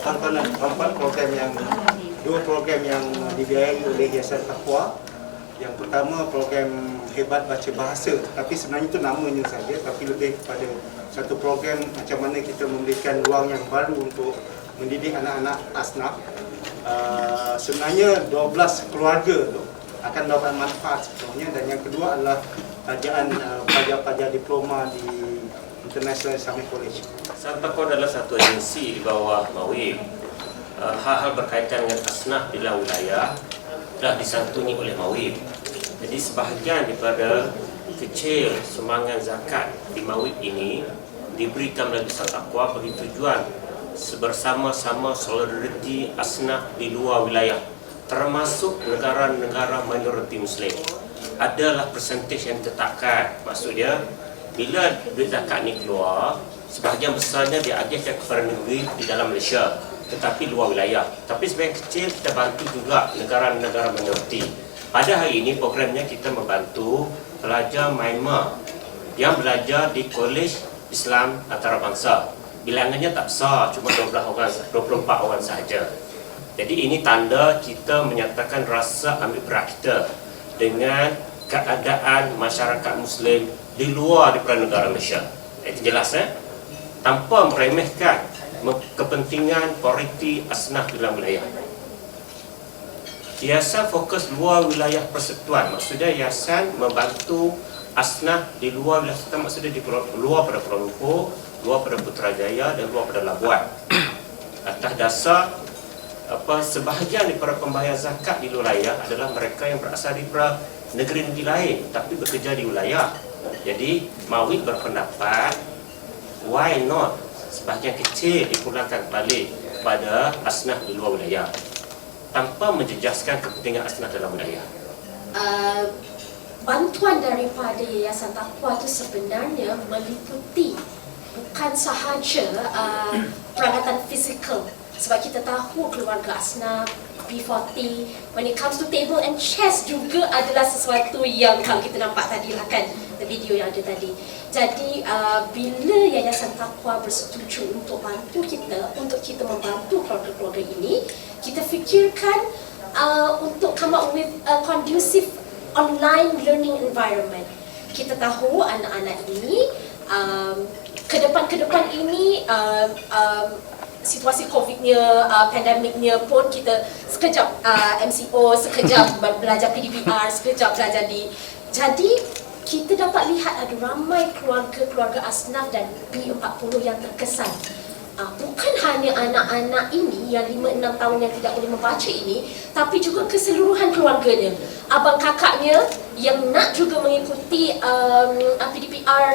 tuan-tuan dan puan-puan, dua program yang dibiayai oleh Yayasan Taqwa. Yang pertama program Hebat Baca Bahasa, tapi sebenarnya itu namanya saja, tapi lebih kepada satu program macam mana kita memberikan ruang yang baru untuk mendidik anak-anak asnaf. Sebenarnya 12 keluarga tu akan dapat manfaat sebenarnya, dan yang kedua adalah kajian pelajar-pelajar diploma di International Islamic College. Yayasan Taqwa adalah satu agensi di bawah MAWIB. Hal-hal berkaitan dengan asnaf di dalam wilayah telah disantuni oleh MAWIB. Jadi sebahagian daripada kecil sumbangan zakat di MAWIB ini diberikan melalui Yayasan Taqwa bagi tujuan bersama-sama solidariti asnaf di luar wilayah, termasuk negara-negara minoriti Muslim. Adalah persentage yang ditetapkan. Maksudnya bila duit zakat ni keluar, sebahagian besarnya diagihkan kepada negeri di dalam Malaysia, tetapi luar wilayah. Tapi sebahagian kecil kita bantu juga negara-negara minoriti. Pada hari ini programnya kita membantu pelajar Myanmar yang belajar di Kolej Islam Antarabangsa. Bilangannya tak besar, cuma 24 orang sahaja. Jadi ini tanda kita menyatakan rasa ambil berat kita dengan keadaan masyarakat Muslim di luar daripada negara Malaysia. Itu jelas, tanpa meremehkan kepentingan prioriti asnaf di dalam wilayah. Yayasan fokus luar wilayah persekutuan, maksudnya yayasan membantu asnaf di luar wilayah persekutuan, maksudnya di luar pada Kuala Lumpur, luar pada Putrajaya dan luar pada Labuan. Atas dasar sebahagian daripada pembayar zakat di wilayah adalah mereka yang berasal daripada negeri-negeri lain tapi bekerja di wilayah. Jadi MAWIB berpendapat, why not sebahagian kecil dipulangkan balik kepada asnaf di luar wilayah tanpa menjejaskan kepentingan asnaf dalam wilayah. Bantuan daripada Yayasan Taqwa itu sebenarnya meliputi bukan sahaja peralatan fizikal, sebab kita tahu keluarga asnaf B40 when it comes to table and chairs juga adalah sesuatu yang kalau kita nampak tadi lah kan, video yang ada tadi. Jadi bila Yayasan Taqwa bersetuju untuk bantu kita, untuk kita membantu keluarga-keluarga ini, kita fikirkan untuk come up with a conducive online learning environment. Kita tahu anak-anak ini ke depan ini situasi COVID-nya, pandemiknya pun kita sekejap MCO, sekejap belajar PDPR, sekejap belajar di. Jadi kita dapat lihat ada ramai keluarga-keluarga asnaf dan B40 yang terkesan. Bukan hanya anak-anak ini yang 5-6 tahun yang tidak boleh membaca ini, tapi juga keseluruhan keluarganya. Abang kakaknya yang nak juga mengikuti PDPR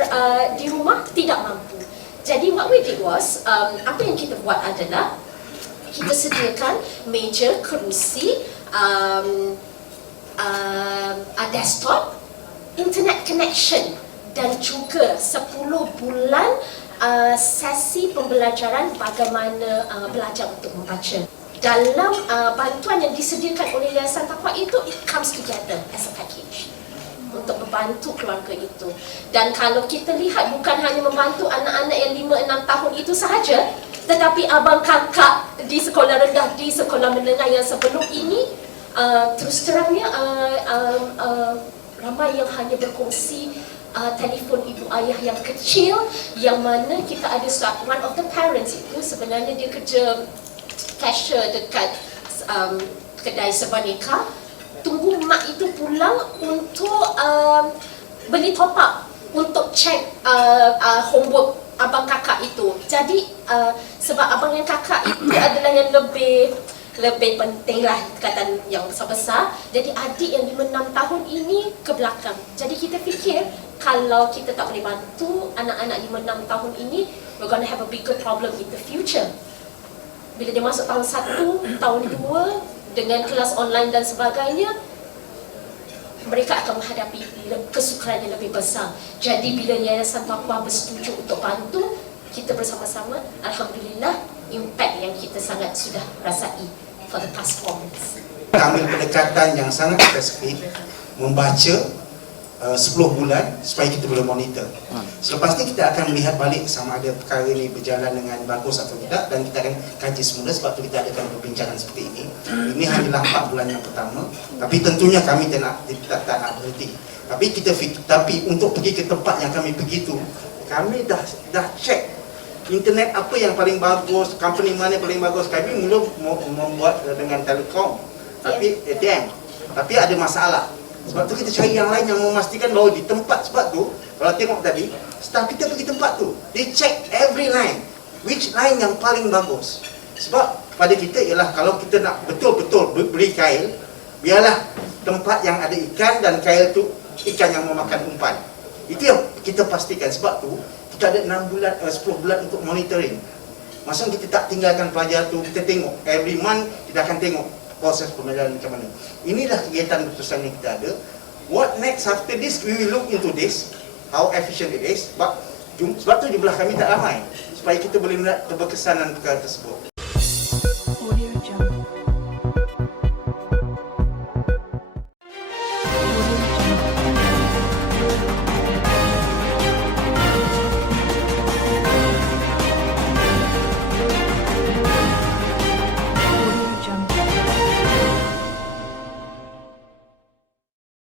di rumah tidak mampu. Jadi what we did was, apa yang kita buat adalah kita sediakan meja, kerusi, desktop, internet connection dan juga 10 bulan sesi pembelajaran bagaimana belajar untuk membaca. Dalam bantuan yang disediakan oleh Yayasan Taqwa itu, it comes together as a package untuk membantu keluarga itu. Dan kalau kita lihat, bukan hanya membantu anak-anak yang 5-6 tahun itu sahaja, tetapi abang kakak di sekolah rendah, di sekolah menengah yang sebelum ini, terus terangnya ramai yang hanya berkongsi telefon ibu ayah yang kecil, yang mana kita ada one of the parents itu sebenarnya dia kerja cashier dekat kedai sebaneka, tunggu mak itu pulang untuk beli top up untuk cek homework abang kakak itu. Jadi sebab abang yang kakak itu adalah yang lebih penting lah ikatan yang besar-besar. Jadi adik yang 5-6 tahun ini ke belakang. Jadi kita fikir kalau kita tak boleh bantu anak-anak 5-6 tahun ini, we're gonna have a bigger problem in the future. Bila dia masuk tahun 1, tahun 2 dengan kelas online dan sebagainya, mereka akan menghadapi kesukaran yang lebih besar. Jadi bila Yayasan Taqwa bersetuju untuk bantu, kita bersama-sama, alhamdulillah, impact yang kita sangat sudah rasai for the past 4 months. Ambil pendekatan yang sangat spesifik, membaca 10 bulan supaya kita boleh monitor. Selepas ni kita akan melihat balik sama ada perkara ini berjalan dengan bagus atau tidak, dan kita akan kaji semula. Sebab tu kita adakan perbincangan seperti ini. Ini hanyalah 4 bulan yang pertama, tapi tentunya kami tak nak berhenti. Tapi untuk pergi ke tempat yang kami pergi tu, kami dah check internet apa yang paling bagus, company mana yang paling bagus. Kami mula membuat dengan Telekom, tapi tapi ada masalah. Sebab tu kita cari yang lain yang memastikan bahawa di tempat. Sebab tu kalau tengok tadi, staff kita pergi tempat tu, they check every line, which line yang paling bagus. Sebab pada kita ialah kalau kita nak betul-betul beli kail, biarlah tempat yang ada ikan dan kail tu ikan yang memakan umpan. Itu yang kita pastikan. Sebab tu kita ada 10 bulan untuk monitoring. Masa kita tak tinggalkan pelajar tu, kita tengok every month, kita akan tengok proses pembelajaran macam mana. Inilah kegiatan keputusan yang kita ada. What next after this, we will look into this, how efficient it is. Sebab tu jumlah kami tak ramai, supaya kita boleh melihat keberkesanan perkara tersebut.